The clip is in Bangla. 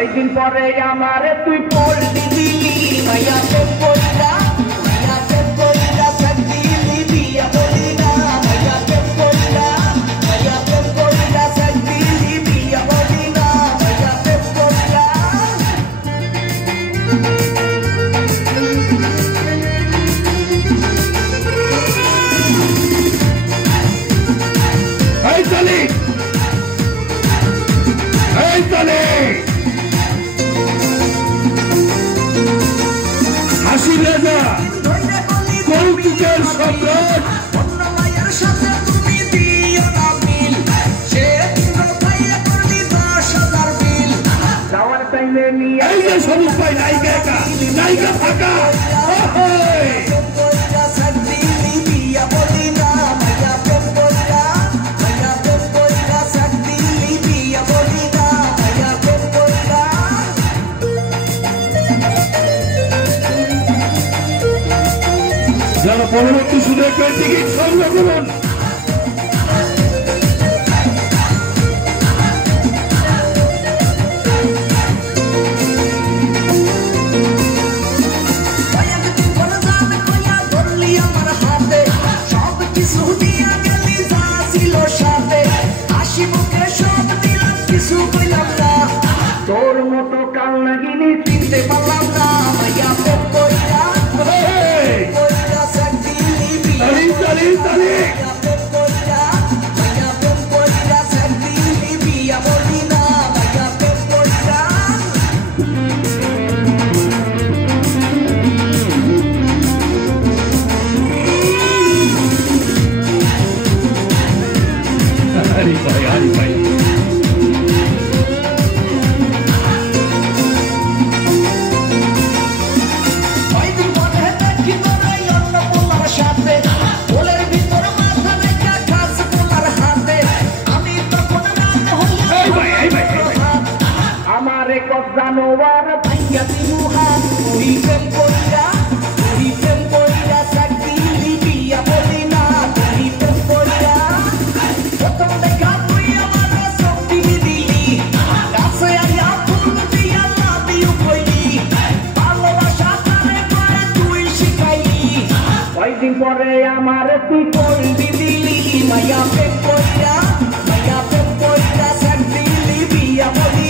কয়দিন পরে আমারে তুই পড়লি দিলি মাইয়া প্রেম কইরা মাইয়া প্রেম কইরা সাকদিলি বিয়া বলি না মাইয়া প্রেম কইরা সাকদিলি বিয়া বলি না মাইয়া প্রেম কইরা এই চলি হাসি রাজা কৌতুকের সম্রাট এই যে সবুজ ভাই নায়িকা একা নায়িকা ফাঁকা যারা পরবর্তী সুযোগ পেয়ে টিকিট সংগ্রহ করুন। তোর মতো কাল নাগিনি চিনতে পারলাম না মাইয়া প্রেম কইরা জানোয়ার ভাইয়া দিমু হাত তুই প্রেম কইরা সাকদিলি বিয়া বলি না তুই প্রেম কইরা প্রথম দেখা তুই আমার সবটি দিলি কাছে আইয়া ফুল দিয়া লাভ ইউ কইলি ভালোবাসা তারে করে তুই শিখাইলি কয়দিন পরে আমার তুই কইলি দিলি মাইয়া প্রেম কইরা সাকদিলি বিয়া বলি